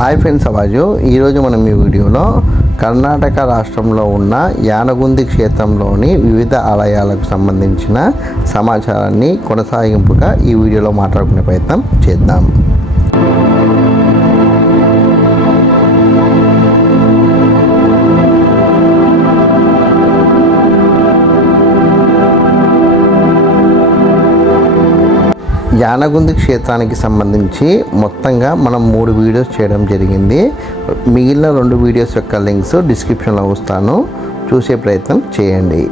Hi friends, అవాజు ఈరోజు మనం ఈ వీడియోలో కర్ణాటక రాష్ట్రంలో ఉన్న యానగుంది క్షేత్రంలోని వివిధ ఆలయాలకు సంబంధించిన సమాచారాన్ని కొనసాగింపుగా ఈ వీడియోలో మాట్లాడుకునే ప్రయత్నం చేద్దాం. యానగుంది క్షేత్రానికి సంబంధించి మొత్తంగా మనం 3 వీడియోస్ చేయడం జరిగింది. మిగిలిన 2 వీడియోస్ యొక్క లింక్స్ డిస్క్రిప్షన్లో వస్తాను, చూసే ప్రయత్నం చేయండి.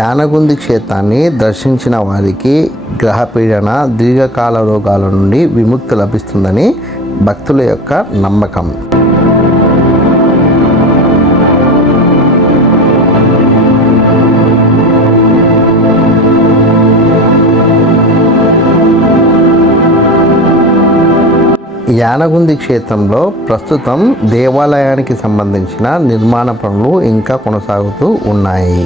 యానగుంది క్షేత్రాన్ని దర్శించిన వారికి గ్రహపీడన, దీర్ఘకాల రోగాల నుండి విముక్తి లభిస్తుందని భక్తుల యొక్క నమ్మకం. యానగుంది క్షేత్రంలో ప్రస్తుతం దేవాలయానికి సంబంధించిన నిర్మాణ పనులు ఇంకా కొనసాగుతూ ఉన్నాయి.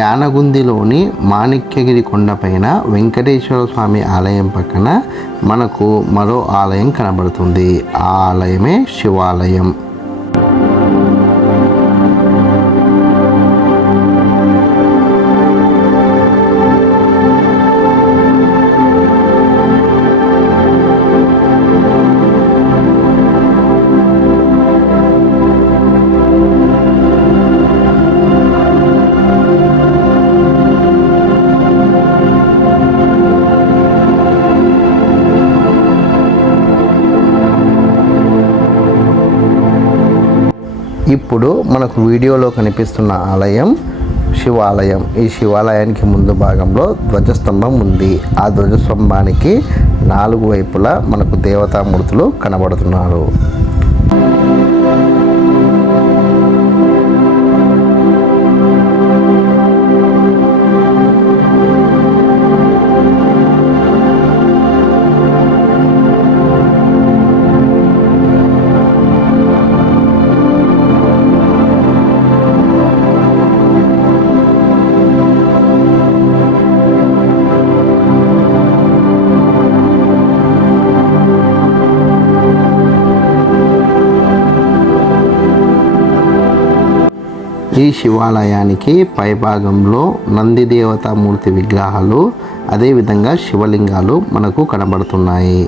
యానగుందిలోని మాణిక్యగిరి కొండపైన వెంకటేశ్వర స్వామి ఆలయం పక్కన మనకు మరో ఆలయం కనబడుతుంది. ఆ ఆలయమే శివాలయం. ఇప్పుడు మనకు వీడియోలో కనిపిస్తున్న ఆలయం శివాలయం. ఈ శివాలయానికి ముందు భాగంలో ధ్వజస్తంభం ఉంది. ఆ ధ్వజస్తంభానికి 4 వైపులా మనకు దేవతామూర్తులు కనబడుతున్నారు. ఈ శివాలయానికి పైభాగంలో నంది దేవతామూర్తి విగ్రహాలు, అదేవిధంగా శివలింగాలు మనకు కనబడుతున్నాయి.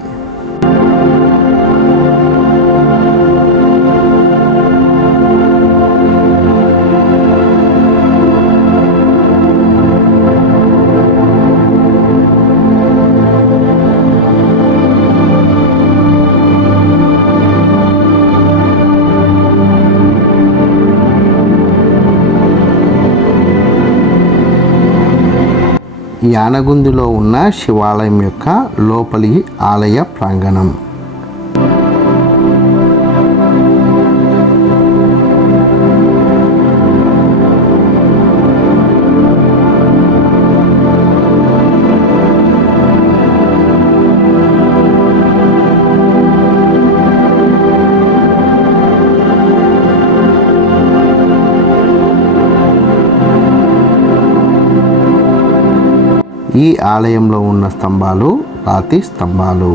యానగుందిలో ఉన్న శివాలయం యొక్క లోపలి ఆలయ ప్రాంగణం. ఈ ఆలయంలో ఉన్న స్తంభాలు రాతి స్తంభాలు.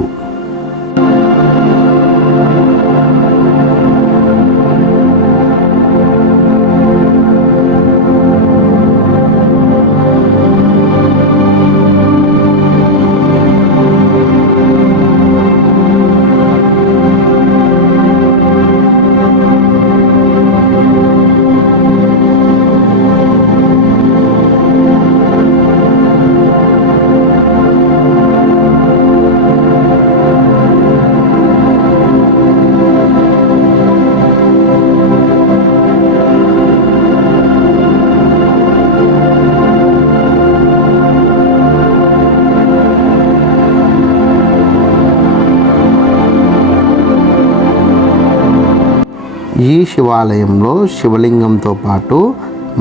ఈ శివాలయంలో శివలింగంతో పాటు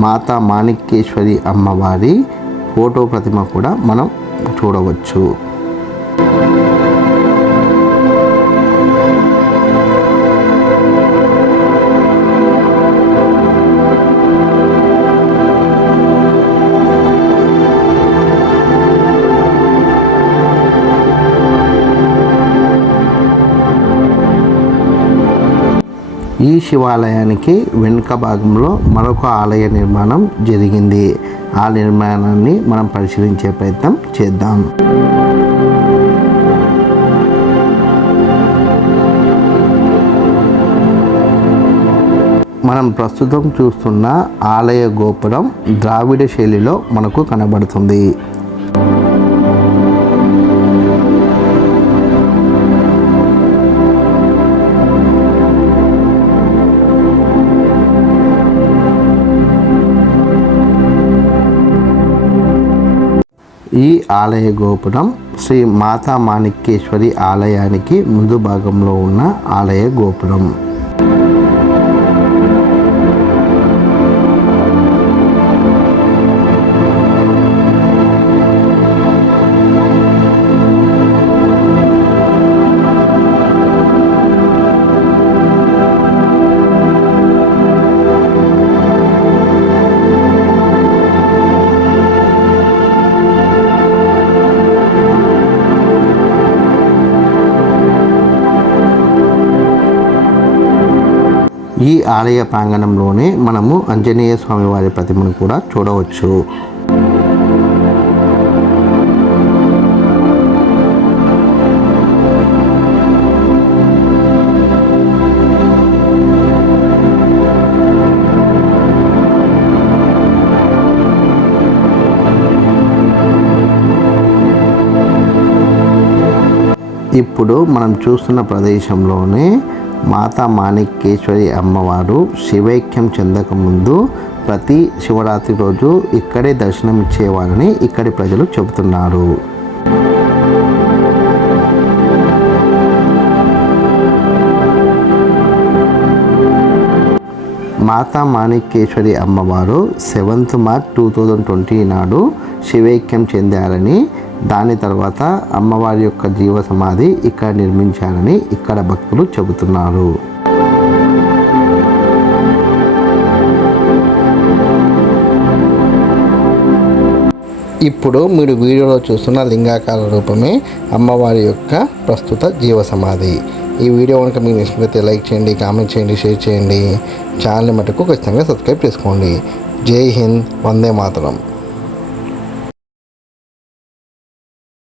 మాతా మాణిక్యేశ్వరి అమ్మవారి ఫోటో ప్రతిమ కూడా మనం చూడవచ్చు. ఈ శివాలయానికి వెనుక భాగంలో మరొక ఆలయ నిర్మాణం జరిగింది. ఆ నిర్మాణాన్ని మనం పరిశీలించే ప్రయత్నం చేద్దాం. మనం ప్రస్తుతం చూస్తున్న ఆలయ గోపురం ద్రావిడ శైలిలో మనకు కనబడుతుంది. ఈ ఆలయ గోపురం శ్రీ మాతా మాణిక్యేశ్వరి ఆలయానికి ముందు భాగంలో ఉన్న ఆలయ గోపురం. ఈ ఆలయ ప్రాంగణంలోనే మనము ఆంజనేయ స్వామి వారి ప్రతిమను కూడా చూడవచ్చు. ఇప్పుడు మనం చూస్తున్న ప్రదేశంలోనే మాతా మాణిక్యేశ్వరి అమ్మవారు శివైక్యం చెందకముందు ప్రతి శివరాత్రి రోజు ఇక్కడే దర్శనమిచ్చేవారని ఇక్కడి ప్రజలు చెబుతున్నారు. మాతా మాణిక్యేశ్వరి అమ్మవారు 7th March 2020 నాడు శివైక్యం చెందారని, దాని తర్వాత అమ్మవారి యొక్క జీవ సమాధి ఇక్కడ నిర్మించారని ఇక్కడ భక్తులు చెబుతున్నారు. ఇప్పుడు మీరు వీడియోలో చూస్తున్న లింగాకార రూపమే అమ్మవారి యొక్క ప్రస్తుత జీవ సమాధి. ఈ వీడియో కనుక మీకు నచ్చినట్లయితే లైక్ చేయండి, కామెంట్ చేయండి, షేర్ చేయండి. ఛానల్ మటుకు ఖచ్చితంగా సబ్స్క్రైబ్ చేసుకోండి. జై హింద్, వందే మాతరం.